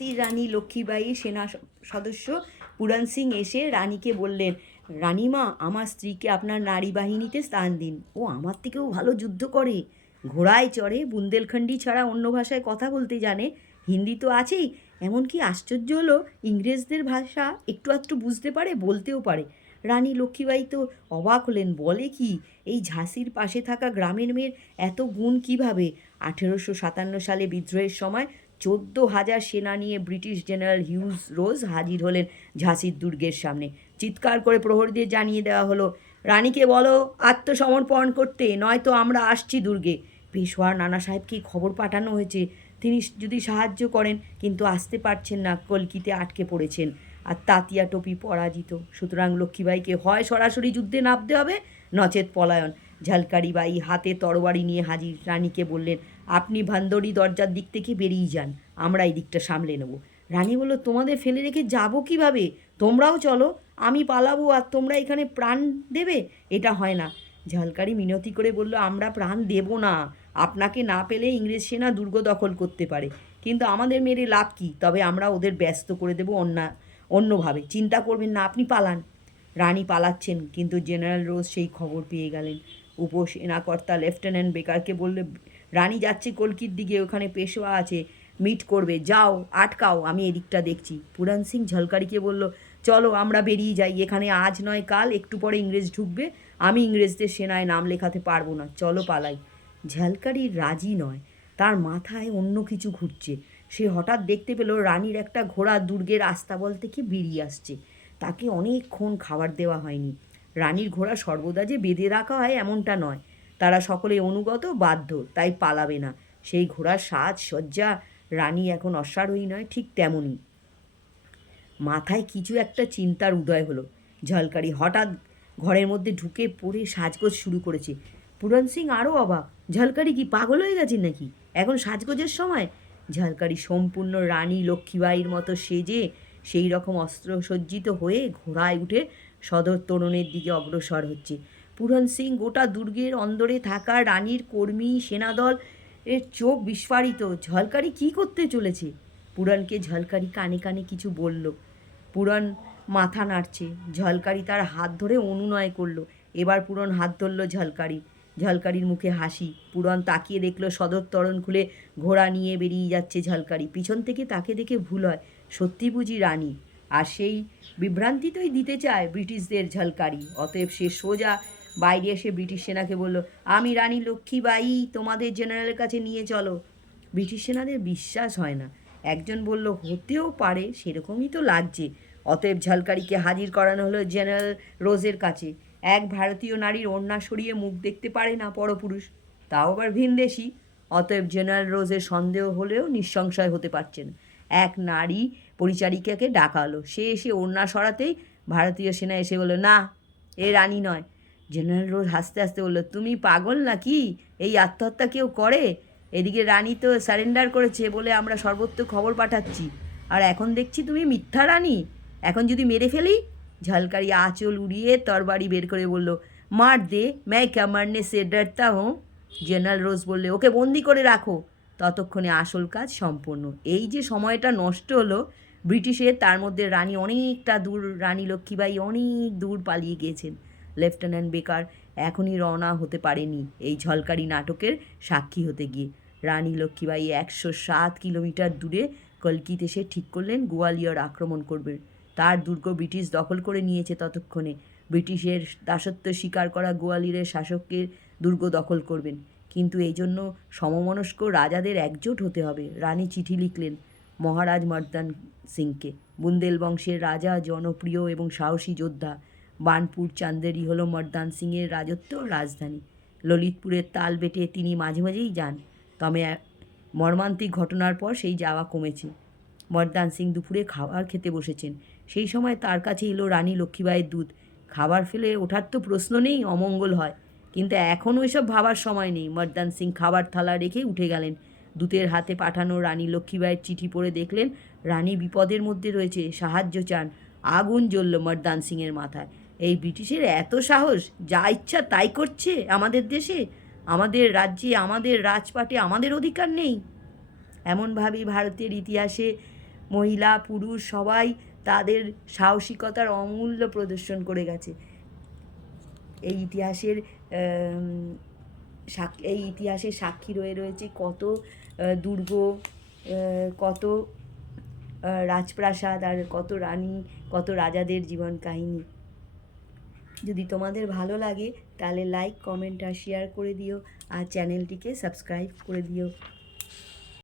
রানী লক্ষ্মীবাঈ সেনা সদস্য পুরন সিং এসে রানীকে বললেন, রানীমা, আমার স্ত্রীকে আপনার নারী বাহিনীতে স্থান দিন। ও আমার থেকেও ভালো যুদ্ধ করে, ঘোড়ায় চড়ে, বুন্দেলখণ্ডি ছাড়া অন্য ভাষায় কথা বলতে জানে, হিন্দি তো আছেই, এমনকি আশ্চর্য হলো ইংরেজদের ভাষা একটু আধটু বুঝতে পারে, বলতেও পারে। রানী লক্ষ্মীবাঈ তো অবাক হলেন, বলে কি, এই ঝাঁসির পাশে থাকা গ্রামের মেয়ের এত গুণ কীভাবে? 1857 সালে বিদ্রোহের সময় 14,000 সেনা নিয়ে ব্রিটিশ জেনারেল হিউজ রোজ হাজির হলেন ঝাঁসির দুর্গের সামনে। চিৎকার করে প্রহরীদের জানিয়ে দেওয়া হলো, রানীকে বলো আত্মসমর্পণ করতে, নয়তো আমরা আসছি দুর্গে। পেশোয়ার নানা সাহেবকে খবর পাঠানো হয়েছে, তিনি যদি সাহায্য করেন, কিন্তু আসতে পারছেন না, কলকিতে আটকে পড়েছেন। আর তাতিয়া টোপি পরাজিত, সুতরাং লক্ষ্মীবাঈকে হয় সরাসরি যুদ্ধে নামতে হবে, নচেত পলায়ন। ঝলকারি বাই হাতে তরবারি নিয়ে হাজির, রানীকে বললেন, আপনি ভান্দরি দরজার দিক থেকে বেরিয়ে যান, আমরা এই দিকটা সামলে নেব। রানী বলল, তোমাদের ফেলে রেখে যাবো কিভাবে? তোমরাও চলো, আমি পালাবো আর তোমরা এখানে প্রাণ দেবে? এটা হয় না। ঝলকারি মিনতি করে বলল, আমরা প্রাণ দেব না, আপনাকে না পেলে ইংরেজ সেনা দুর্গ দখল করতে পারে, কিন্তু আমাদের মেরে লাভ কী? তবে আমরা ওদের ব্যস্ত করে দেবো অন্যভাবে, চিন্তা করবেন না, আপনি পালান। রানী পালাচ্ছেন, কিন্তু জেনারেল রোজ সেই খবর পেয়ে গেলেন। উপসেনাকর্তা লেফটেন্যান্ট বেকারকে বললে, রানী যাচ্ছে কলকির দিকে, ওখানে পেশোয়া আছে, মিট করবে, যাও আটকাও, আমি এদিকটা দেখছি। পুরন সিং ঝলকারিকে বলল, চলো আমরা বেরিয়ে যাই, এখানে আজ নয় কাল একটু পরে ইংরেজ ঢুকবে, আমি ইংরেজদের সেনায় নাম লেখাতে পারবো না, চলো পালাই। ঝলকারি রাজি নয়, তার মাথায় অন্য কিছু ঘুরছে। সে হঠাৎ দেখতে পেল রানীর একটা ঘোড়া দুর্গের আস্তাবল থেকে বেরিয়ে আসছে। তাকে অনেকক্ষণ খাবার দেওয়া হয়নি। রানীর ঘোড়া সর্বদা যে বেঁধে রাখা হয় এমনটা নয়, তারা সকলে অনুগত, বাধ্য, তাই পালাবে না। সেই ঘোড়ার সাজ সজ্জা, রানী এখন অশ্বারোহী নয়, ঠিক তেমনই। মাথায় কিছু একটা চিন্তার উদয় হলো। ঝলকারি হঠাৎ ঘরের মধ্যে ঢুকে পড়ে সাজগোজ শুরু করেছে। পুরন সিং আরও অবাক, ঝলকারি কি পাগল হয়ে গেছেন নাকি? এখন সাজগোজের সময়? ঝলকারি সম্পূর্ণ রানী লক্ষ্মীবাঈর মতো সেজে, সেই রকম অস্ত্রসজ্জিত হয়ে ঘোড়ায় উঠে সদর তোরণের দিকে অগ্রসর হচ্ছে। পুরন সিং গোটা দুর্গের অন্দরে থাকা রানীর কর্মী সেনাদল এর চোখ বিস্ফারিত। ঝলকারি কী করতে চলেছে? পুরনকে ঝলকারি কানে কানে কিছু বলল। পুরন মাথা নাড়ছে। ঝলকারি তার হাত ধরে অনুনয় করলো। এবার পুরন হাত ধরল ঝলকারি। ঝলকারির মুখে হাসি। পুরন তাকিয়ে দেখলো সদর তোরণ খুলে ঘোড়া নিয়ে বেরিয়ে যাচ্ছে ঝলকারি। পিছন থেকে তাকে দেখে ভুল হয়, সত্যি বুঝি রানী? আর সেই বিভ্রান্তিতেই দিতে চায় ব্রিটিশদের ঝলকারি। অতএব সে সোজা বাইরে এসে ব্রিটিশ সেনাকে বলল, আমি রানী লক্ষ্মীবাঈ, তোমাদের জেনারেলের কাছে নিয়ে চলো। ব্রিটিশ সেনাদের বিশ্বাস হয় না। একজন বলল, হতেও পারে, সেরকমই তো লাগছে। অতএব ঝলকারিকে হাজির করানো হলো জেনারেল রোজের কাছে। এক ভারতীয় নারীর ওড়না সরিয়ে মুখ দেখতে পারে না পরপুরুষ, তাও আবার ভিনদেশি। অতএব জেনারেল রোজের সন্দেহ হলেও নিঃসংশয় হতে পারছেন। এক নারী পরিচারিকাকে ডাকা হলো। সে এসে ওড়না সরাতেই ভারতীয় সেনা এসে বলল, না, এ রানী নয়। জেনারেল রোজ হাসতে হাসতে বলল, তুমি পাগল নাকি? এই আত্মহত্যা কেউ করে? এদিকে রানী তো স্যারেন্ডার করেছে বলে আমরা সর্বত্র খবর পাঠাচ্ছি, আর এখন দেখছি তুমি মিথ্যা রানী। এখন যদি মেরে ফেলি? ঝলকারি আঁচল উড়িয়ে তরবারি বের করে বলল, মার দে, मैं क्या मरने से डरता हूँ। জেনারেল রোজ বললে, ওকে বন্দি করে রাখো। ততক্ষণে আসল কাজ সম্পন্ন। এই যে সময়টা নষ্ট হলো ব্রিটিশের, তার মধ্যে রানী অনেকটা দূর, রানী লক্ষ্মীবাঈ অনেক দূর পালিয়ে গিয়েছেন। লেফটেন্যান্ট বেকার এখনই রওনা হতে পারেনি এই ঝলকারি নাটকের সাক্ষী হতে গিয়ে। রানী লক্ষ্মীবাঈ 107 কিলোমিটার দূরে কলকিতে এসে ঠিক করলেন গোয়ালিয়র আক্রমণ করবেন। তার দুর্গ ব্রিটিশ দখল করে নিয়েছে ততক্ষণে। ব্রিটিশের দাসত্ব স্বীকার করা গোয়ালিয়রের শাসকের দুর্গ দখল করবেন, কিন্তু এই জন্য সমমনস্ক রাজাদের একজোট হতে হবে। রানী চিঠি লিখলেন মহারাজ মর্দান সিংকে। বুন্দেল বংশের রাজা, জনপ্রিয় এবং সাহসী যোদ্ধা। বানপুর চান্দেরি হলো মর্দান সিংয়ের রাজত্ব রাজধানী। ললিতপুরের তাল বেটে তিনি মাঝে মাঝেই যান, তবে মর্মান্তিক ঘটনার পর সেই যাওয়া কমেছে। মর্দান সিং দুপুরে খাবার খেতে বসেছেন, সেই সময় তার কাছে এলো রানী লক্ষ্মীবাঈয়ের দূত। খাবার ফেলে ওঠার তো প্রশ্ন নেই, অমঙ্গল হয়, কিন্তু এখন ওইসব ভাবার সময় নেই। মর্দান সিং খাবার থালা রেখে উঠে গেলেন। দূতের হাতে পাঠানো রানী লক্ষ্মীবাঈয়ের চিঠি পড়ে দেখলেন রানী বিপদের মধ্যে রয়েছে, সাহায্য চান। আগুন জ্বলল মর্দান সিংয়ের মাথায়। এই ব্রিটিশের এত সাহস, যা ইচ্ছা তাই করছে আমাদের দেশে, আমাদের রাজ্যে, আমাদের রাজপাটে আমাদের অধিকার নেই। এমনভাবেই ভারতের ইতিহাসে মহিলা পুরুষ সবাই তাদের সাহসিকতার অমূল্য প্রদর্শন করে গেছে। এই ইতিহাসের এই ইতিহাসের সাক্ষী রয়েছে কত দুর্গ, কত রাজপ্রাসাদ, আর কত রানী, কত রাজাদের জীবন কাহিনী। যদি তোমাদের ভালো লাগে তাহলে লাইক, কমেন্ট আর শেয়ার করে দিও, আর চ্যানেলটিকে সাবস্ক্রাইব করে দিও।